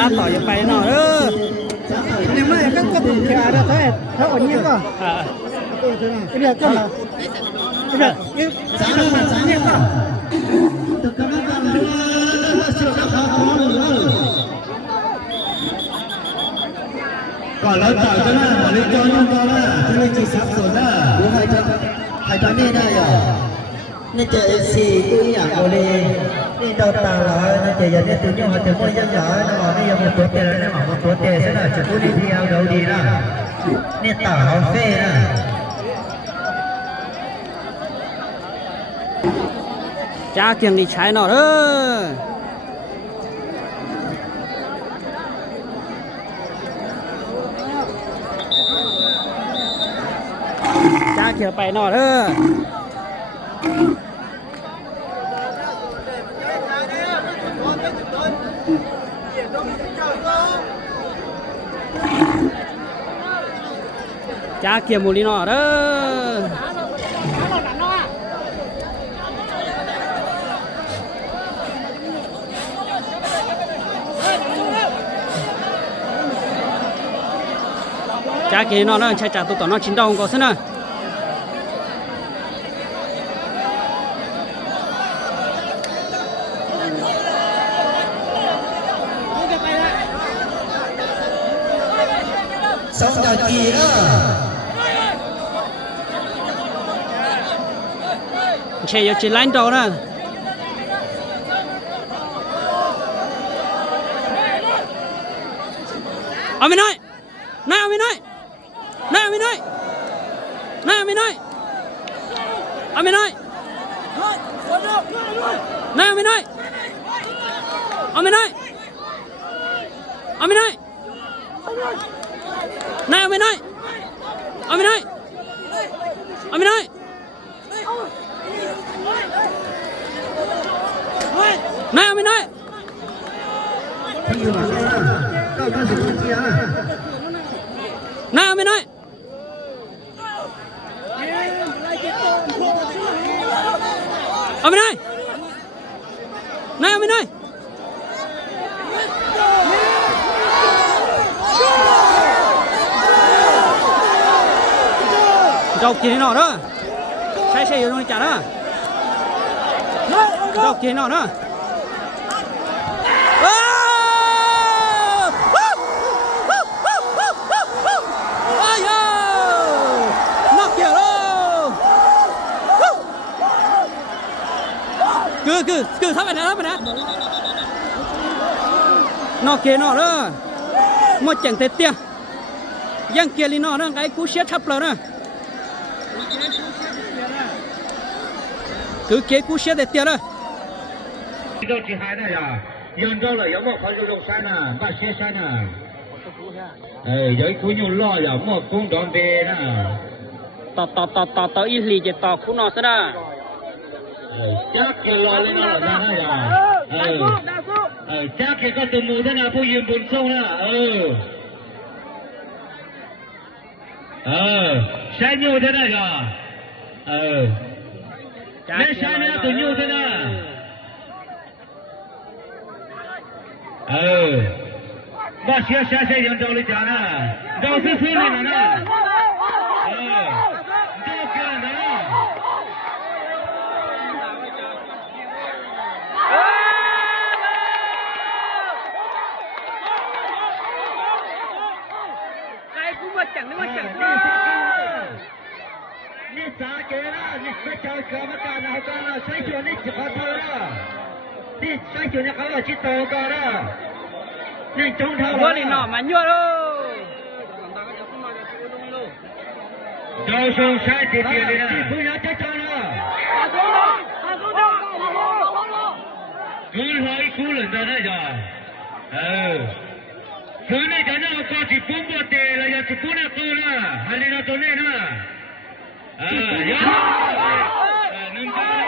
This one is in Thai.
ถ้าต่ออย่าไปเนาะนี่ไม่ก็ถูกแค่ได้ถ้าอ่อนนี้ก็เดี๋ยวก็มาเดี๋ยวนี่ก็ก่อนแล้วต่อจะน่าบริจาคน้องก็น่าจะไม่จีสับสนน่าดูใครจะนี่ได้หรอนี่เจอซีกูอยากเอาเลยนี่ดาวตาหลายนี่เจออย่างนี้ตัวนี้มันจะไม่ยังหลายนะว่านี่ยังหมดตัวเตะแล้วหมดตัวเตะซะนะจะพูดดีเดียวเดี๋ยวดีนะนี่ตาเขาเฟ่นะจ้าเกียงดีใช้เนาะจ้าเกียงไปเนาะจ้าเกียร์มูลีนอจ้าเกียร์นอใช้จ่าตัวต่อนอชิ้นดองก่อนซะนะสองดาวกีนะเชยจิไลน์ดอนะเอาไม่น้อยนายเอาไม่น้อยนายเอาไม่น้อยนายเอาไม่น้อยเอาไม่น้อยนายเอาไม่น้อยเอาไม่น้อยเอาไม่น้อยนายเอาไม่น้อยเอาไม่น้อยเอาไม่น้อยนายเอาไม่น้อยนายเอาไม่น้อยเอาไม่น้อยนายเอาไม่น้อยเจ้ากินหน่อยเด้อใช่อยู่ตรงนี้จ้ะเด้อเจ้ากินหน่อยเด้อคือทำไปนะนอกเกนอเด้อหมดจังเตี้ยยังเกียร์ลีนอเด้อไอ้กูเสียทับแล้วนะคือเกียร์กูเสียเตี้ยเด้อ都几海的呀养着了要么跑就用山呐把些山呐有一股用老呀莫工装的呐ต่ออีหลีจะต่อคุณนอซะนะจักรอเลยนะนะอย่าจักรก็ตัวมูท่านะผู้ยืนบนทรงนะใช้นิ้วท่านะอย่าไม่ใช่นะตัวนิ้วท่านะว่าเสียยังเจ้าเลยจ้านะเจ้าซื้อเลยนะเจ้าเกินนะจังนี่ว่าจังนี่สาเกล่ะนี่ไม่ใช่กรรมการเอากันนะใช้ส่วนนี้จะขอโทษนะนี่ใช้ส่วนนี้เขาว่าจิตโตกันนะนี่จงเท่าว่านี่หน่อมันยั่วโลเจ้าทรงใช้เดียวเลยนะผู้ยักษ์จะจังนะกูเลยกูเลยนะจ๊ะคือในฐานะก็จะปุ่มบดเตะแล้วจะปุ่มนักตัวนะฮันนี่นะตัวนี้นะอย่านึ่งกัน